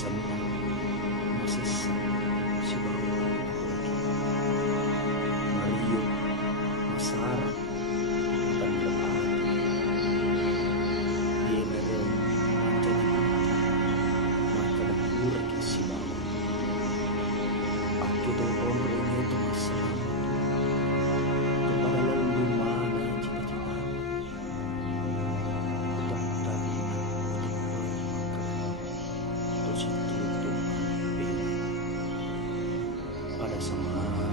senang, masisa si bawah Mario, masarap, tandaan, dia meron menjadi maka berkurang si bawah. Aku tahu orang itu masarap, itu para lalu mana cita-cita, utang tadi itu situ pada sama